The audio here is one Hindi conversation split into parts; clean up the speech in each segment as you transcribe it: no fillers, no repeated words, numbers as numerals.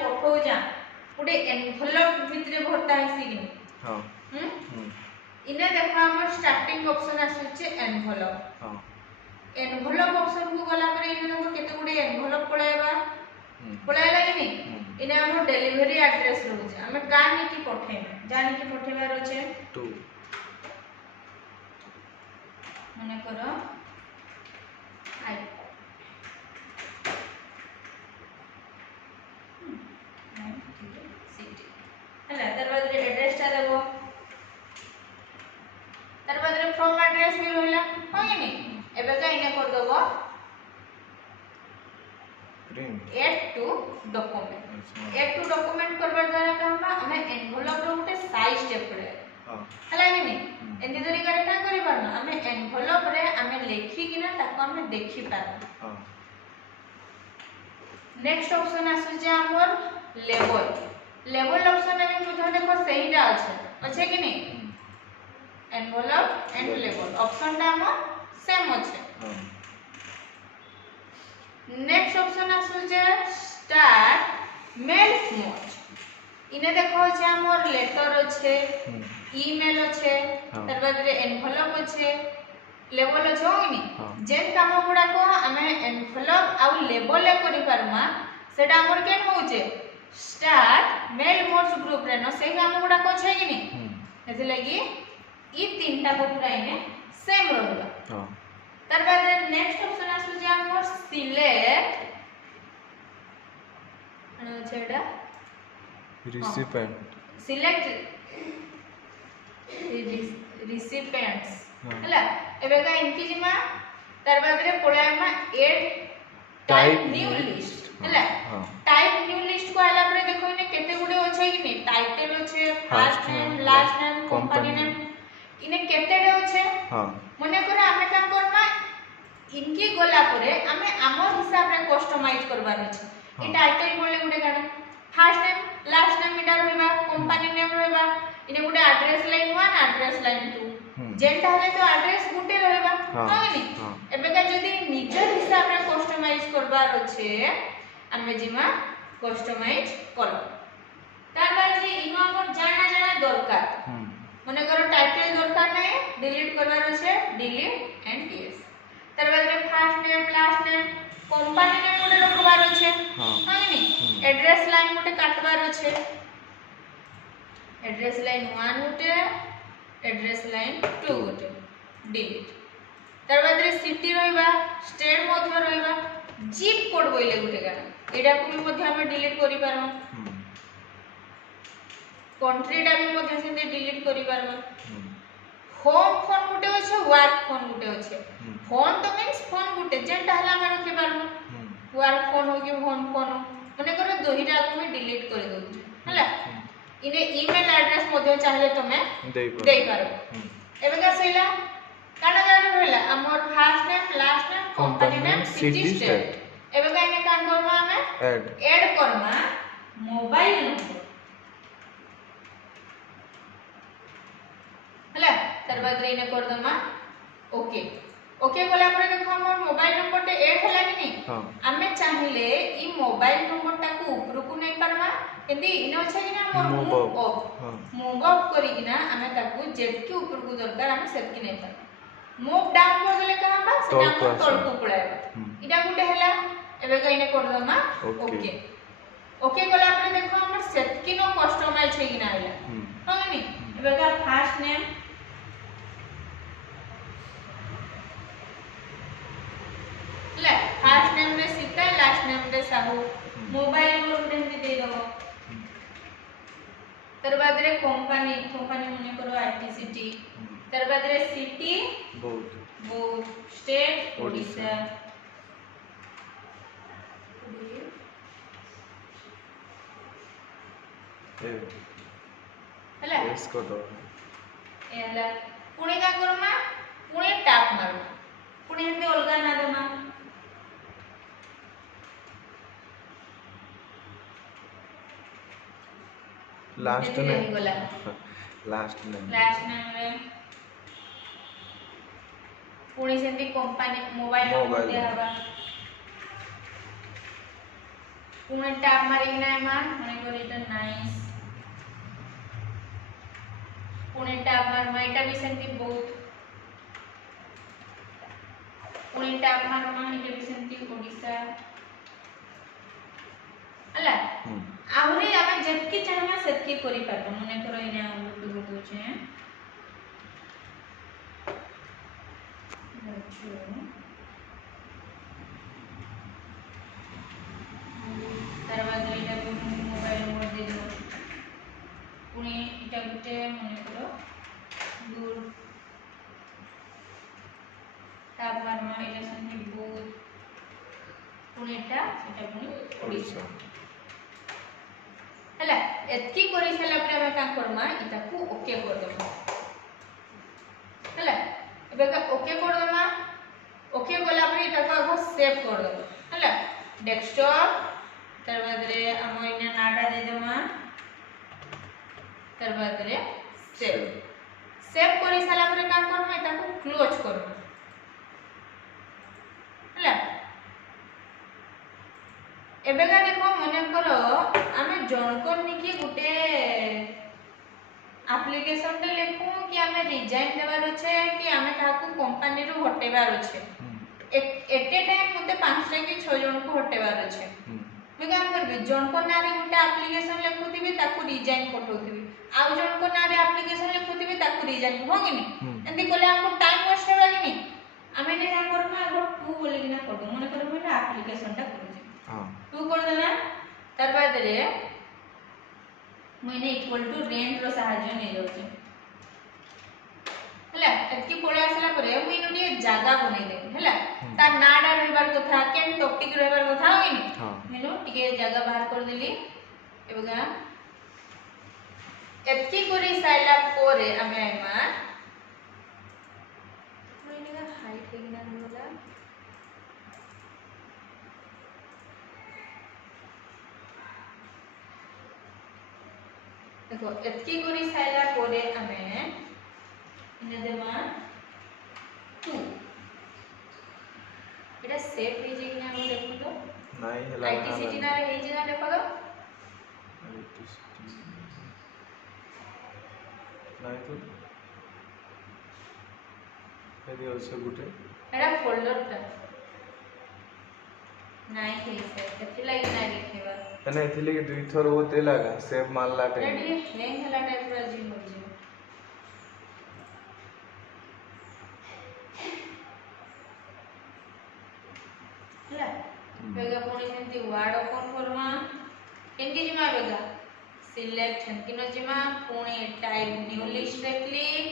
पठौ जा गोटे एनवेलप भितरे भरता है कि हां इने देखो हमर स्टार्टिंग ऑप्शन आसुचे एनवेलप हां एनवेलप ऑप्शन को गला पर इने देखो केते गुडे एनवेलप पळाइबा पळाइला कि नहीं इने हमर डिलीवरी एड्रेस रहउचे हमें कानी की पठेना जानि की पठेबार होचे टू मने करो आई सिटी हला तर बाद रे एड्रेस ता देबो तर बाद रे फ्रॉम एड्रेस भी रहला हो कि नहीं एबे का इने कर देबो print add to document add to document करबा द्वारा का हमें एनवेलप रो गुटे साइज स्टेप पड़े हां हला कि नहीं एंती तरी करे का करि पारना हमें एनवेलप रे हमें लेखि किना ताको हमें देखि पारना हां नेक्स्ट ऑप्शन आसु जे हमर लेबल लेबल ऑप्शन में मुझे देखो सहीटा अच्छे कि नहीं एनवेलप एंड लेबल ऑप्शन टा हमर सेम अच्छे हां नेक्स्ट ऑप्शन आसु जे स्टार्ट मेल मोड इने देखो जे हमर लेटर अच्छे ईमेल अच्छे तर बाद रे एनवेलप अच्छे लेबल अच्छे होनी जेन काम गुडा को हमें एनवेलप आ लेबल करि पारमा सेटा हमर केन होचे स्टार्ट मेल मोड्स ग्रुप रे न से काम गुडा को छै कि नहीं एथि लगी ई तीनटा को पूरा इने सेम रहला हां तर बाद रे नेक्स्ट ऑप्शन आसु जे हमर सिलेक्ट अन छेडा रिसिपेंट सिलेक्ट रिसिपेंट्स हला एबे का इनकी जिमा तर बाद रे पळायमा ऐड टाइप न्यू लिस्ट हला टाइप न्यू लिस्ट को आला परे देखो इने केते गुडे होछे कि नहीं टाइटल होछे first name last name company name इने केते डे होछे हां मने करे हमें काम करना इनकी गोला परे हमें हमर हिसाब रे कस्टमाइज करबार अछि ई टाइटल बोले गुडे गाना first name last name Ida रहबा कंपनी नेम रहबा इने गुडे एड्रेस लाइन 1 एड्रेस लाइन 2 जेंटा हले तो एड्रेस गुटे रहबा हां नि एबे का जदी निजर हिसाब रे कस्टमाइज करबार अछि हमें जिमा कस्टमाइज कर तार बाद जे इनो हमर जाना जाना दरकार मने करो टाइटल दरकार नै डिलीट करबार अछि डिलीट एंड यस तार बाद रे first name last name company name गुटे रखबार अछि हां नि एड्रेस लाइन गुटे काटबार अछि एड्रेस लाइन 1 गुटे एड्रेस लाइन 2 गुटे डिलीट तार बाद रे सिटी रहबा स्टेट मध्य रहबा जिप कोड बोइले गुटे गाना एडा को भी मध्य हम डिलीट करि पारम कंट्री डा भी मध्य से डिलीट करि पारम होम फोन गुटे अछि वर्क फोन गुटे अछि फोन तो मींस फोन गुटे जेंटा हला हम रखि पारम वर्क फोन हो कि होम फोन मने करो दोहिटा को मैं डिलीट कर दउ हला इने ईमेल एड्रेस मध्य चाहले तमे देई पारो एबे का सहीला काना जानो रहला हमर first name last name company name city state एबे का इने काम करबा हमें ऐड करना मोबाइल नंबर हला तर बाद रे इने कर दमा ओके ओके बोला परे देखो हमर मोबाइल नंबर ते ऐड होला कि नहीं हां हमें चाहिले ई मोबाइल नंबर ता को ऊपर को नहीं परमा एंदी इने छै कि ना हमर मूव ऑफ करी कि ना हमें ताको जेट के ऊपर को दरकार हमें सेट कि नहीं पर मूव डाउन कर देले का हम सेटा हम तळ को पळाइबा इडा गुटे हला एबे का इने कर दमा ओके ओके बोला परे देखो हमर सेट कि नो कस्टमाइज छै कि ना आइला हां नि एबे का फर्स्ट नेम ले फर्स्ट नेम रे सीता लास्ट नेम रे साहू मोबाइल नंबर उठे दे दबो तर बाद रे कंपनी मने करो आईटीसीटी तर बाद रे सिटी बौद्ध स्टेट ओडिशा हला इसको तो एला पुणे का करमा पुणे टैप मारमा पुणे हिंदी अलगा ना दमा लास्ट नेम रे पुणे सेंती कंपनी मोबाइल नंबर हबा पुणे टैब मारी ना एमा मने को रिटर्न नाइस पुणे टैब मार माइटा भी सेंती बहुत पुणे टैब मार मा इटे भी सेंती ओडिसा हला आहुरी आमे जतकी चाहमा सेतकी करि पारबो मने करो इने आउ गुटु छे तरवाद इटा मोबाइल मोड दे दो पुणे इटा गुटे मने करो दूर तापमान में इटा संधि बहुत पुणे इटा पुणे ओडिसा हला एतकी करि सला परे हम का करमा इटा को ओके कर दो हला एबे का ओके कर दमा ओके गला परे इटा को आगो सेव कर दो हला डेस्कटॉप तरवाद रे हम इने नाडा दे दमा तरवाद रे सेव सेव करि सला परे का करमा इटा को क्लोज करमा हला एबे का देखो मने करो आमे जनकर निकी गुटे एप्लीकेशन टे लेखु कि आमे रिजाइन देबार छै कि आमे ताकू कंपनी रो हटेबार छै एटे टाइम मते 5 टा कि 6 जन को हटेबार छै मैं काम करबे जनकर नारे गुटे एप्लीकेशन लेखुथिबी ताकू रिजाइन पठौथिबी आउ जनकर नारे एप्लीकेशन लेखुथिबी ताकू रिजाइन हो कि नहीं एंदी कोले हमको टाइम वेस्ट हेबा कि नहीं आमे ने का करबा अगर तू बोले कि ना करबो मने करबो ना एप्लीकेशन टा करू हां तू कर देना तार बाद रे मैंने इक्वल टू रेंट रो सहाय्य नै जाउची हला एतकी पळे आसला परे मुई नोडी जागा बनै दे हला तार नाडा रहबार कथा केन टॉपिक रहबार कथा होइनी हां हेलो टिके जागा बाहर कर देली एबगा एतकी करी साइला परे आमे आइमा मैंने का हाइट केना होला देखो एतकी करी साइला परे आमे इने देमा 2 एटा सेव हे जे किना हम देखो तो नाही हला आईटीसीटी ना हे जे ना देखो तो नाही तो हेदी also गुटे एटा फोल्डर ता नाही हे से एतकी लाइक ना लिखेबा एने एथिले कि दुई थर होते लागा सेव मारला टाइम रेडी हैंग हला टाइप रा जी हो जे हला बेगा पुणी सेंती वर्ड ओपन करवा केनकी जिमा बेगा सिलेक्ट हनकिनो जिमा पुणी टाइप न्यू लिस्ट रे क्लिक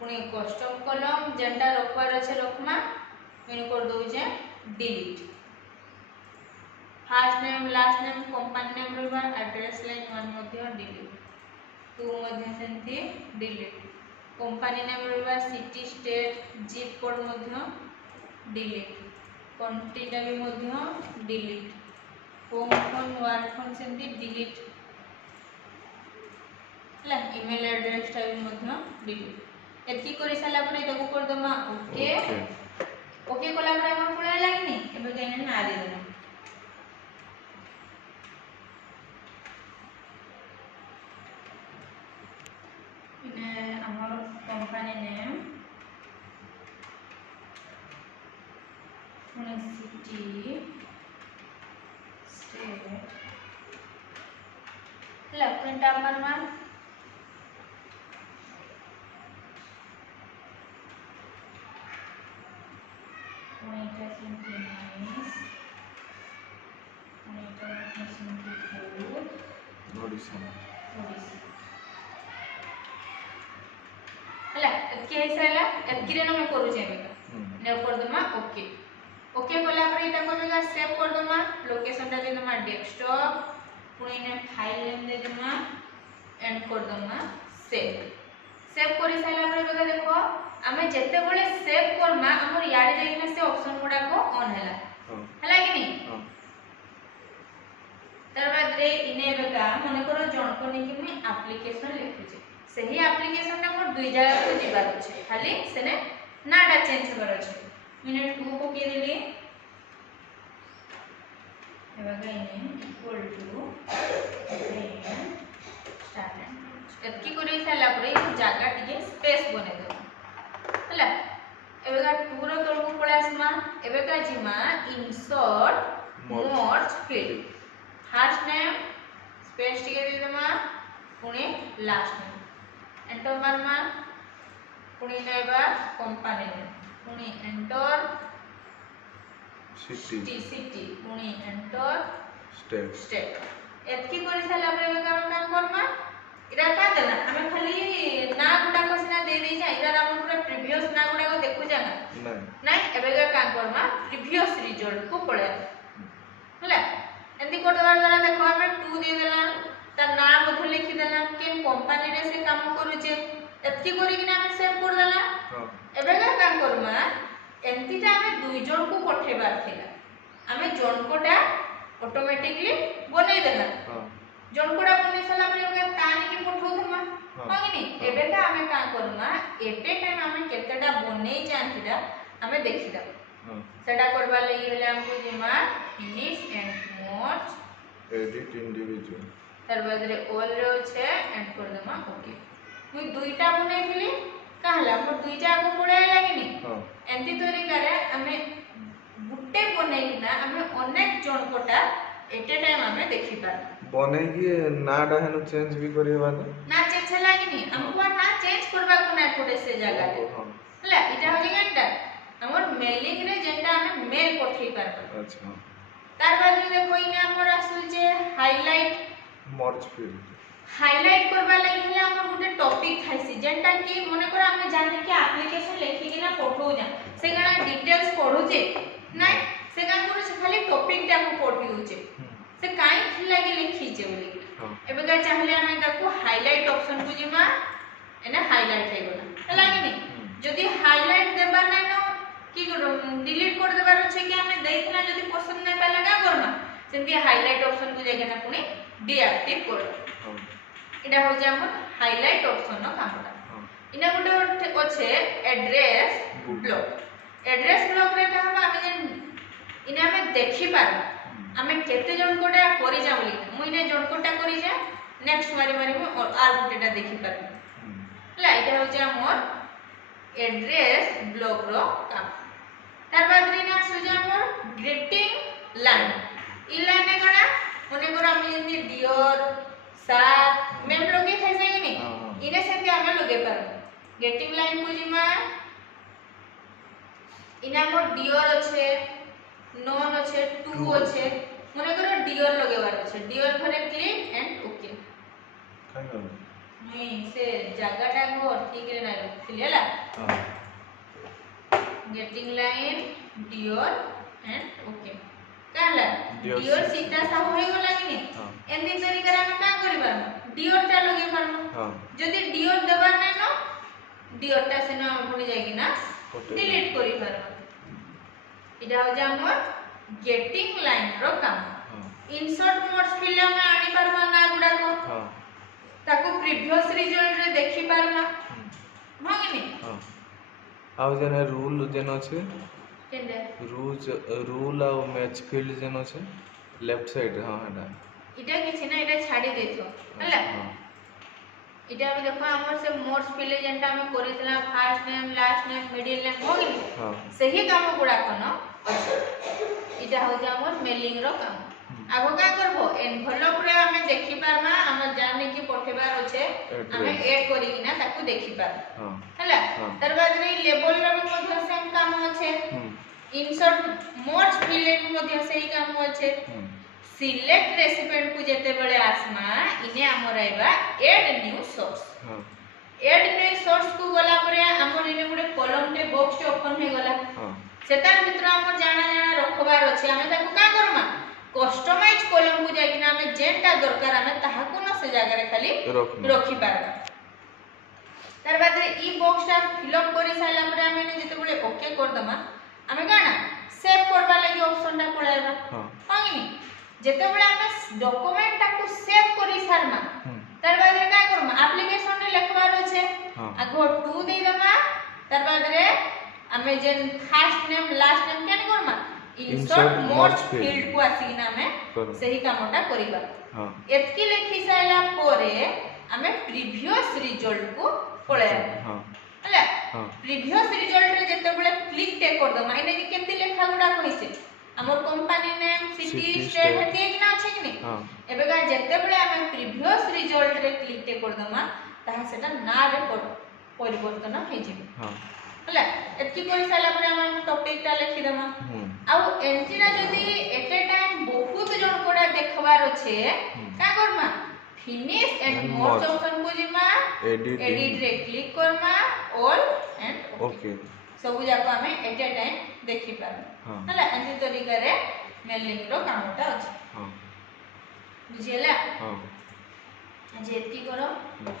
पुणी कस्टम कॉलम जेंडा रखवार আছে रखमा मेनू कर दउ जे delete first name last name company name रहबा एड्रेस लाइन 1 मध्ये डिलीट 2 मध्ये सेंती डिलीट कंपनी नेम रहबा सिटी स्टेट जिप कोड मध्ये डिलीट कंट्री टा भी मध्ये delete home phone work phone सेंती डिलीट ला ईमेल एड्रेस टा भी मध्ये डिलीट एतकी करि साला परे ताको कर दमा ओके ओके कोला परे हम पुरा लागनी एबे केने ना दे दमा इने हमर कंपनी नेम पुणे सिटी स्टेट ला प्रिंट आपर मा हला एतकी हेसला एतकी रे न करू जे बेटा ने कर दमा ओके ओके कोला पर इटा को बेगा सेव कर दमा लोकेशन टा दे दमा डेस्कटॉप पुणी ने फाइल नेम दे दमा एंड कर दमा सेव सेव करि साइला पर बेगा देखो आमे जत्ते बळे सेव करमा हमर याडे जाइना से ऑप्शन गुडा को ऑन हैला हला कि नहीं तर बाद रे इने बेगा मने करो जण को नि कि मैं एप्लीकेशन लिखु छी सही एप्लीकेशन ना मोर दुई जगह को जिबार छै खाली सेने नाडा चेंज होबार छै मिनट 2 को के देली एवगा इने इक्वल टू स्टार्ट एंड एतकी करि साला परे जागा टिके स्पेस बने दो हला एवगा 2 रो तळको पळासमा एवगा जिमा insert merge field first name space टिके दे दमा पुणे लास्ट नेम एंटर मारमा पुणे लेबा कंपनी नेम पुणे एंटर सिटी पुणे एंटर स्टेट एतकी करि साला परे काम करमा इरा का देना हमें खाली ना गुडा को सिना दे दी जा इरा हम पूरा प्रीवियस ना गुडा को देखु जाना नहीं एबेगा काम करमा प्रीवियस रिजल्ट को पड़े हला एंती को दबार द्वारा देखो हमें 2 दे देला ता नाम मधु लिखि देला केन कंपनी रे से काम करू जे एतकी करी कि हमें सेव कर देला एबेगा काम करमा एंतीटा हमें दुई जन को पठेबार थिला हमें जन कोटा ऑटोमेटिकली बनै देला जन कोटा बनै सला परे ओके तानी की पठौ थमा होगिनी एबेका हमें का करमा एटे टाइम हमें केतेटा बनै जानथिला हमें देखिदा सेटा करबा लागि हेले हमको जिमा finish and merge edit individual तार बाद रे ऑल रो छे एंड कर देमा ओके मुई दुईटा बनैथिली कहला मोर दुईटा को पड़े लागिनी एंती तरीका रे हमें गुट्टे बनेइना हमें अनेक जन कोटा एटे टाइम हमें देखि पार बनै की नाडा हेनु चेंज भी करिबा ना चेंज लागिनी हमको ना चेंज करबा को ना पड़े से जगह रे हला इटा हो गएटा हमर मेलिंग रे जेटा हमें मेल पठै पार अच्छा तार बाद रे देखो इने हमर आसु जे हाइलाइट मर्ज फिल हाइलाइट करबा लागि हले हमर गुटे टॉपिक थाइसी जेंटा कि मने कर हम जाने कि एप्लीकेशन लेखि कि ना पठौ जा से गना डिटेल्स पढु जे नै से गना कर खाली टॉपिक टा को पढि होचे से काई थि लागि लिखि जे बोली एबे का चाहले हम ताको हाइलाइट ऑप्शन को जिमा एना हाइलाइट हे गला लागी नि जदी हाइलाइट देबा नै न कि डिलीट कर देबार छै कि हमें दैथला जदी पसंद नै पाला का करना सेंती हाइलाइट ऑप्शन को जेके ना पुनी डीएक्टिव कर इडा हो जा हमर हाइलाइट ऑप्शन न कामडा इना गुटे ओछे एड्रेस ब्लॉक रे का हम आमे जे इना हमें देखि पार हमें केते जन कोटा करि जा बोली मु इने जन कोटा करि जा नेक्स्ट मारी मारी मु आर गुटेटा देखि पार ला इडा हो जा हमर एड्रेस ब्लॉक रो काम तार बाद रे ना सु जा हमर ग्रीटिंग लाइन इ लाइन ने कोना मने कर हम जंती डियर साथ मेम लोगे थे सही नहीं इने सेंती हमें लोगे पर गेटिंग लाइन को जिमा इना मोर डियर अछि नॉन अछि टू अछि मने करो डियर लगेबार अछि डियर फरे क्लिक एंड ओके काई हो नहीं से जगहटा को ठीक रे ना रखिले हला getting line dear and okay कहला डियर सीता सा होई गला कि नहीं एंदी तरीका हम का करबा डियर टा लगे परम जदी डियर देबा नै न डियर टा से न पुनी जाई कि ना डिलीट करि परम इडा हो जा हमर गेटिंग लाइन रो काम इंसर्ट मोड्स फिल में आनी परम ना गुडा को ताको प्रीवियस रिजल्ट रे देखि परम भागिनी आ जने रूल जेनो छै केंदे रूल आ मैच फील्ड जेनो छै लेफ्ट साइड हां हेडा इटा किछि ना इटा छाडी देथो हला इटा हम देखो हमर से मोड्स फिल जेंटा हम करितला first name last name middle name हो गेल हां सही काम गुडा कोन इटा हो जा हमर मेलिंग रो काम आगो का करबो एनवेलप रे हमें देखि पारमा हम जाने की पठेबार होचे हमें ऐड करी कि ना ताको देखि पार हां हला तर बाद रे लेबल रो मध्य सेम काम होचे इंसर्ट मोड्स फिल मध्य सही काम होचे सिलेक्ट रेसिपिएंट को जेते बेले आसमा इने हमर आइबा add new source add new source को गला परे हमर इने गुडे कॉलम टे बॉक्स टे ओपन हे गला सेतार भीतर हमर जाना रखबार अछि हमें ताको का करमा कस्टमाइज कॉलम को जाई ना हमें जेंटा दरकार हमें ताहा कोन से जगह रे खाली रखि पारबा तार बाद रे ई बॉक्स टा फिल अप करि साला परे हमें जेते बेले ओके कर दमा हमें गाना सेव करबा लागि ऑप्शन टा पळाइबा हां जेते बेले हमें डॉक्यूमेंट टा को सेव करि सारमा तार बाद रे का करमा एप्लीकेशन रे लिखबार होचे आगो 2 दे दमा तार बाद रे हमें जे फर्स्ट नेम लास्ट नेम केन करमा इंसर्ट Insert मर्ज merge field फील्ड को आसीना हमें करो सही कामटा करिबा हाँ एतकी लिखि साइला पोरे हमें प्रीवियस रिजल्ट को पळे हाँ हला हाँ प्रीवियस रिजल्ट रे जते बेले क्लिक टे कर दमा एने कि केमती लेखा गुडा कहिसे हमर company name city City, state state. Haiti कि ना छै कि नहीं हाँ एबे का जते बेले हमें प्रीवियस रिजल्ट रे क्लिक टे कर दमा ताहा सेटा ना रे परिवर्तन हे जिवो हाँ हला एतकी करि साला परे हम टॉपिक टा लिखि दमा आउ एंट्रीरा जदी एट ए टाइम बहुत जण कोडा देखबार अछि का Karma finish and And more merge. Option को जिमा एडिट एडिट रे click Karma all and okay सब जाको हमें एट ए टाइम देखि पार हाँ हला एंती तरीका रे मेल लिंक रो कामटा अछि हाँ बुझियला हाँ जे एतकी करो हम्म।